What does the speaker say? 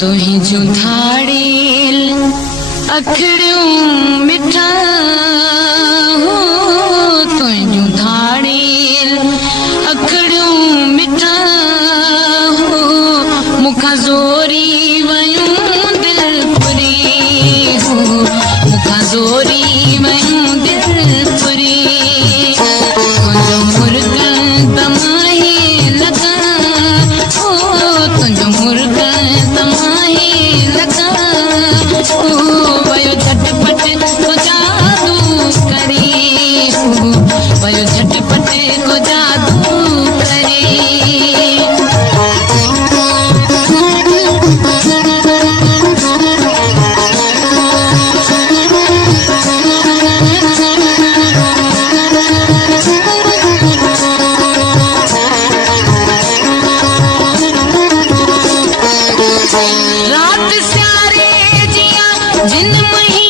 तुहिंजूं धाड़ेल अखड़ियूं मिठा हो, तुहिंजूं धाड़ेल अखड़ियूं मिठा हो, मुखां ज़ोरी वयूं दिल पुरी हो, मुखां ज़ोरी वयूं दिल पुरी। तुंहिंजो मुर्गन तमाही लॻा हो, तुंहिंजो मुर्गन तमाही लॻा हो, वयो झटपट को जादू करे हो, वयो झटपट को जादू करे। रात स्यारे जिया जिन मही